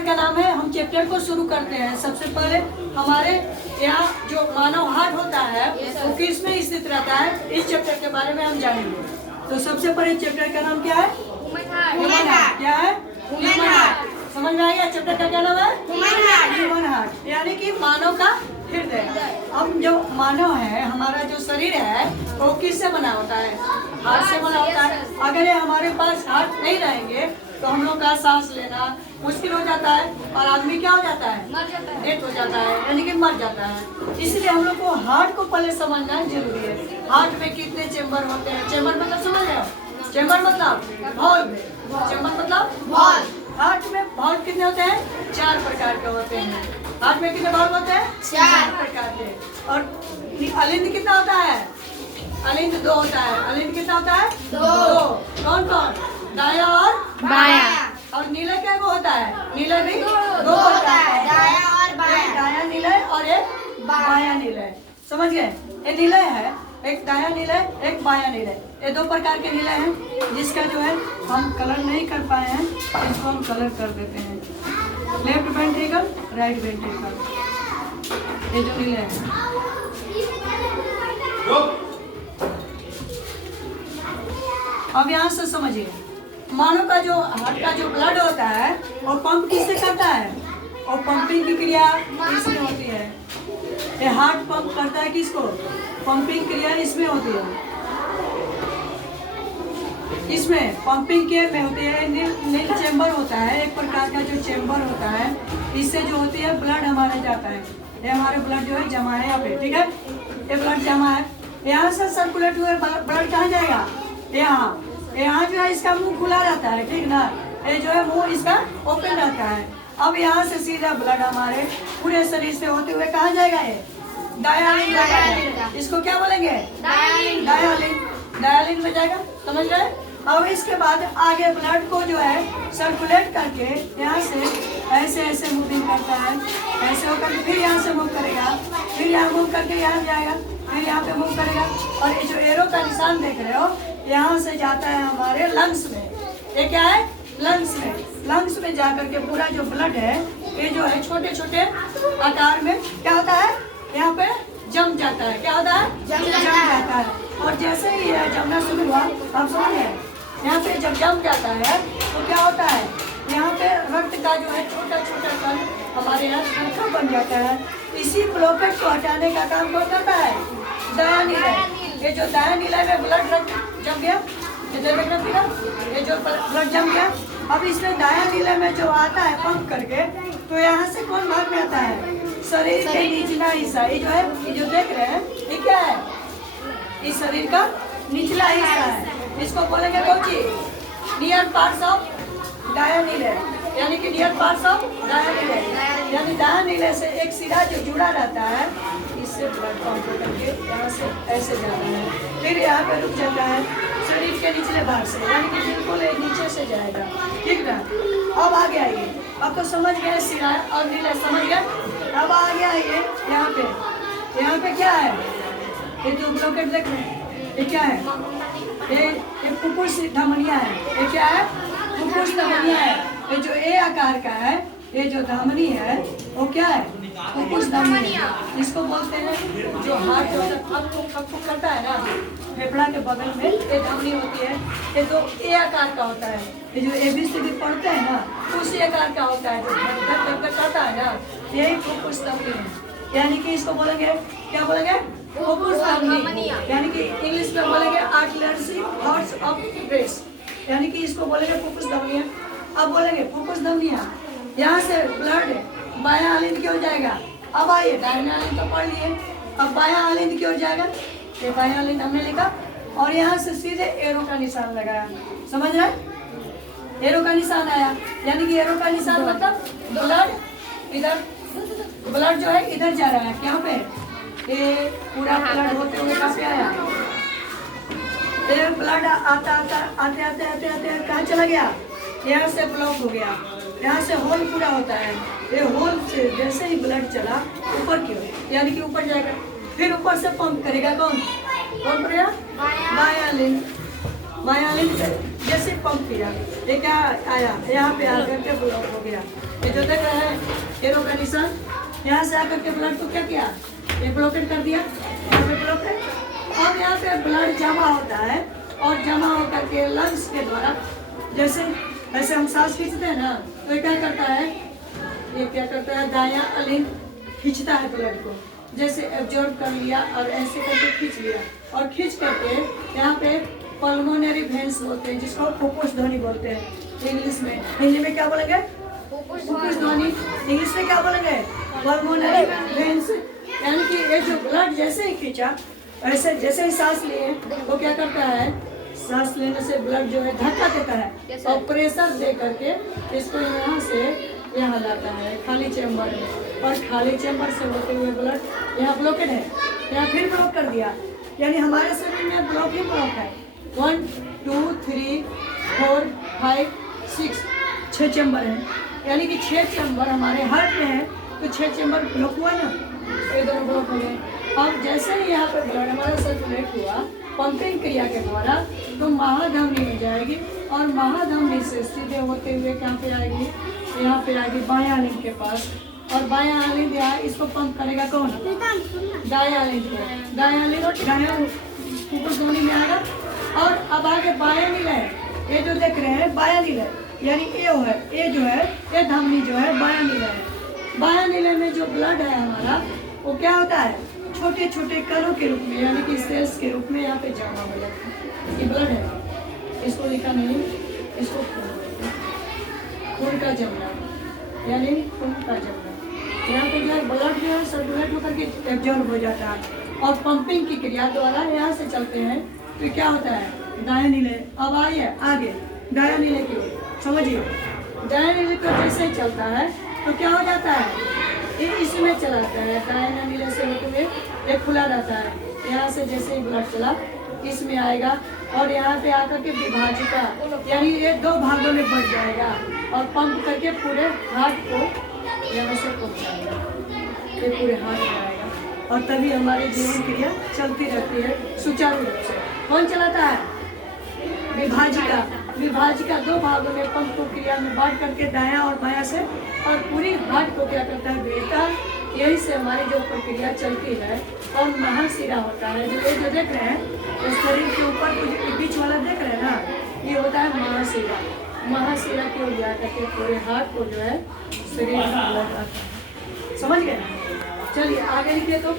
का नाम है। हम चैप्टर को शुरू करते हैं। सबसे पहले हमारे यहाँ जो मानव हार्ट होता है वो किस में स्थित रहता है, इस चैप्टर के बारे में हम जानेंगे। तो सबसे पहले चैप्टर का नाम क्या है? Human heart. क्या है? Human heart. समझ में आ गया? चैप्टर का क्या नाम है? ह्यूमन हार्ट, यानी कि मानव का हृदय। अब जो मानव है, हमारा जो शरीर है वो किससे बना होता है? हार्ट से बना होता है। अगर ये हमारे पास हार्ट नहीं रहेंगे तो हम लोग का सांस लेना मुश्किल हो जाता है और आदमी क्या हो जाता है? मर जाता है। डेथ हो जाता है, यानी कि मर जाता है। इसलिए हम लोग को हार्ट को पहले समझना जरूरी है। हार्ट में कितने चेम्बर होते हैं? चेम्बर मतलब समझ रहे हो? चेम्बर मतलब वाल्व। चेम्बर मतलब वाल्व। हार्ट में वाल्व कितने होते हैं? 4 प्रकार के होते हैं। हार्ट में कितने वाल्व होते हैं? 4 प्रकार के। और अलिंद कितना होता है? अलिंद 2 होता है। अलिंद कितना होता है? 2। कौन कौन? दाया और बाया। और नीला क्या वो होता है? नीला भी 2 होता है। दाया और बाया। एक दाया नीला और एक बाया नीला। समझ गए? ये नीला है, एक दाया नीला, एक बाया नीला। ये 2 प्रकार के नीले हैं, जिसका जो है हम कलर नहीं कर पाए हैं, इसको हम कलर कर देते हैं। लेफ्ट वेंट्रिकल, राइट वेंट्रिकल, ये जो नीले हैं। अब यहाँ से समझिए, मानव का जो हार्ट का जो ब्लड होता है वो पंप किससे करता है? और पंपिंग की क्रिया इसमें होती है। ये हार्ट पंप करता है किसको? पंपिंग क्रिया इसमें होती है। इसमें पंपिंग केयर में होती है। नील चेम्बर होता है, एक प्रकार का जो चेम्बर होता है, इससे जो होती है ब्लड हमारे जाता है। ये हमारे ब्लड जो है जमा है यहाँ पे, ठीक है? ये ब्लड जमा है, यहाँ से सर्कुलेट हुए ब्लड कहाँ जाएगा? यहाँ जो है इसका मुंह खुला रहता है, ठीक ना? ये जो है मुंह इसका ओपन रहता है। अब यहाँ से सीधा ब्लड हमारे पूरे शरीर से होते हुए कहाँ जाएगा? ये डायलिन। इसको क्या बोलेंगे? डायलिन। डायलिन में जाएगा। समझ रहे? अब इसके बाद आगे ब्लड को जो है सर्कुलेट करके यहाँ से ऐसे ऐसे मूविंग करता है, ऐसे होकर फिर यहाँ से मूव करेगा, फिर यहाँ मूव करके यहाँ जाएगा, फिर यहाँ पे मूव करेगा। और ये जो एरो का निशान देख रहे हो, यहाँ से जाता है हमारे लंग्स में। ये क्या है? लंग्स में। लंग्स में जाकर के पूरा जो ब्लड है ये जो है छोटे छोटे आकार में क्या होता है? यहाँ पे जम जाता है। क्या होता है? जम जाता है। और जैसे ही यह जमना शुरू हुआ, आप समझ गए? यहाँ पे जब जम जाता है तो क्या होता है? यहाँ पे रक्त का जो है छोटा छोटा कण हमारे यहाँ सूखा बन जाता है। इसी ब्लॉकेज को हटाने का काम कौन करता है? दाया नीला। ये जो दाया नीला में ब्लड रक्त जम गया, ये जो ब्लड जम गया, अब इसमें दाया नीले में जो आता है पंप करके, तो यहाँ से कौन भाग में आता है? शरीर के निचला हिस्सा। ये जो है, ये जो देख रहे हैं, ये क्या है? इस शरीर का निचला हिस्सा है। इसको बोलेंगे कौची? नियर पार्ट्स ऑफ दाया नीले, यानी कि नियर पार्ट्स ऑफ दाया नीले। यानी दाया नीले से एक सिरा जो जुड़ा रहता है, इससे ब्लड पंप करके यहाँ से ऐसे जाता है, फिर यहाँ पे रुक जाता है शरीर के निचले भाग से, यानी कि बिल्कुल नीचे से जाएगा, ठीक ना? अब आगे आइए। अब तो समझ गए सिरा और नीले, समझ गए? अब आगे आइए यहाँ पे। यहाँ पे क्या है? ये जो ब्लॉकेट देख रहे हैं, ये क्या है? ये फुफ्फुस धमनिया है। ये क्या है? फुफ्फुस धमनिया है। ये जो ए आकार का है, ये जो धमनी है वो क्या है? फुफ्फुस धमनिया। इसको बोलते हैं जो हार्ट जो फक करता है ना, फेफड़ा के बगल में ये धमनी होती है। ये तो ए आकार का होता है। ये जो ABCD पढ़ते हैं ना, उसी आकार का होता है। जो धक करता है ना, यही फुफ्फुस धमनी है। यानी कि इसको बोलेंगे, क्या बोलेंगे? फुफ्फुस धमनी। यानी कि इंग्लिश में बोलेंगे आर्टरी हार्ट्स ऑफ ब्रेस्ट, यानी कि इसको बोलेंगे फुफ्फुस धमनिया। अब बोलेंगे फुफ्फुस धमनिया, यहाँ से ब्लड बायां आलिंद की ओर जाएगा। अब आइए, दाहिना आलिंद तो पढ़ लिए, अब बायां आलिंद की ओर जाएगा। ये बायां आलिंद हमने लिखा और यहाँ से सीधे एरो का निशान लगाया। समझ रहे? एरो का निशान आया, यानी कि एरो का निशान मतलब ब्लड इधर, ब्लड जो है इधर जा रहा है। क्या पे? ये पूरा ब्लड होते हुए कहाँ पे आया? ये ब्लड आते कहाँ चला गया? यहाँ से ब्लॉक हो गया, यहाँ से होल पूरा होता है। ये होल से जैसे ही ब्लड चला ऊपर की ओर, यानी कि ऊपर जाएगा, फिर ऊपर से पंप करेगा कौन? कौन करेगा? बाया लिंब। बायां लिंब जैसे पंप किया, ये क्या आया, यहाँ पे आकर के ब्लॉक हो गया। ये जो देख रहे हैं एरो का निशान, यहाँ से आकर के ब्लड को क्या किया, ये ब्लॉकेट कर दिया, यहाँ पे ब्लॉकेट। अब यहाँ पे ब्लड जमा होता है और जमा होकर के लंग्स के द्वारा, जैसे ऐसे हम सांस खींचते हैं ना, तो ये क्या करता है, ये क्या करता है, दायां लिंब खींचता है ब्लड को, जैसे एब्जॉर्ब कर लिया और ऐसे करके खींच लिया, और खींच करके यहाँ पे पल्मोनरी वेन्स होते हैं, जिसको फुफ्फुस ध्वनि बोलते हैं इंग्लिश में। हिंदी में क्या बोलेंगे, फुफ्फुस ध्वनि। इंग्लिश में क्या बोलेंगे, पल्मोनरी वेन्स। यानी कि ये जो ब्लड जैसे ही खींचा, ऐसे जैसे ही सांस लिए, वो क्या करता है, सांस लेने से ब्लड जो है धक्का देता है और प्रेशर दे करके इसको यहाँ से यहाँ लाता है खाली चेम्बर में, और खाली चेम्बर से होते हुए ब्लड यहाँ ब्लॉकेड है, यहाँ फिर ब्लॉक कर दिया। यानी हमारे शरीर में ब्लॉक ही ब्लॉक है। 1 2 3 4 5 6 6 चेम्बर है, यानी कि 6 चेम्बर हमारे हार्ट में है, तो 6 चेम्बर ब्लॉक हुआ ना, ये दोनों ब्लॉक हो गए। अब जैसे ही यहाँ पे ब्लड हमारा सर्कुलेट हुआ पंपिंग क्रिया के द्वारा, तो महाधमनी में जाएगी, और महाधमनी से सीधे होते हुए कहाँ पे आएगी, यहाँ पे आएगी बायां लिंब के पास, और बायां लिंब यहाँ इसको पंप करेगा कौन, दायां लिंब को। दायां लिंब दायां फुफ्फुस ध्वनि में आएगा। और अब आगे बायां निलय, ये जो देख रहे हैं बायां निलय, यानी ये जो है ये धमनी जो है बायां निलय है। बायां निलय में जो ब्लड है हमारा, वो क्या होता है, छोटे छोटे कणों के रूप में, यानी कि सेल्स के रूप में यहाँ पे जमा हो जाता है। ये ब्लड है, इसको लिखा नहीं, इसको खून का जमना, यानी खून का जमना। यहाँ पे जो है ब्लड जो है सर्कुलेट होकर के एब्जॉर्ब हो जाता है, और पंपिंग की क्रिया द्वारा यहाँ से चलते हैं, तो क्या होता है, दायां निलय। अब आइए आगे दायां निलय की ओर, समझिए। दायां निलय को जैसे ही चलता है तो क्या हो जाता है, ये इसमें चलाता है, दायां निलय से होते हुए ये खुला रहता है, यहाँ से जैसे ही ब्लड चला इसमें आएगा, और यहाँ पे आकर के विभाजिका, यानी ये 2 भागों में बढ़ जाएगा, और पंप करके पूरे हार्ट को यहाँ से पहुँचाएगा, ये पूरे हार्ट में आएगा, और तभी हमारी जीवन क्रिया चलती रहती है सुचारू रूप से। कौन चलाता है, विभाजिका। विभाजिका 2 भागों में पंप को क्रिया में बांट करके दायां और बायां से, और पूरी हार्ट को क्या करता है, भेजता है। यही से हमारी जो प्रक्रिया चलती है। और महाशिरा होता है, जो ये जो देख रहे हैं, तो शरीर के ऊपर कुछ बीच वाला देख रहे हैं ना, ये होता है महाशिरा। महाशिरा की ओर जा करके पूरे हार्ट को जो है शरीर में ब्लड आता है। समझ गए, चलिए आगे लिखिए तो।